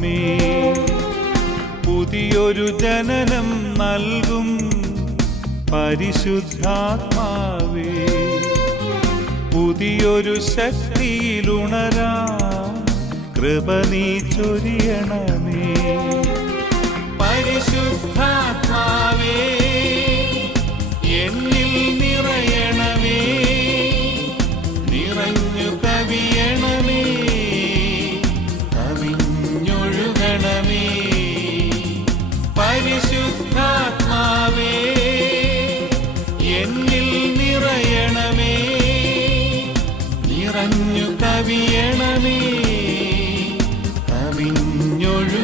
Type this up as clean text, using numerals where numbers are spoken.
ചൊരിയണമേ. പുതിയൊരു ജനനം നൽകും പരിശുദ്ധാത്മാവേ, പുതിയൊരു ശക്തിയിലുണരാ കൃപ നീ ചൊരിയണമേ. പരിശുദ്ധാത്മാവേ എന്നിൽ നിറയണമേ, നിറഞ്ഞു കവിയണമേ, കവിഞ്ഞൊഴുകണമേ. പരിശുദ്ധാത്മാവേ എന്നിൽ നിറയണമേ, നിറഞ്ഞു കവിയണമേ, കവിഞ്ഞൊഴുകണമേ.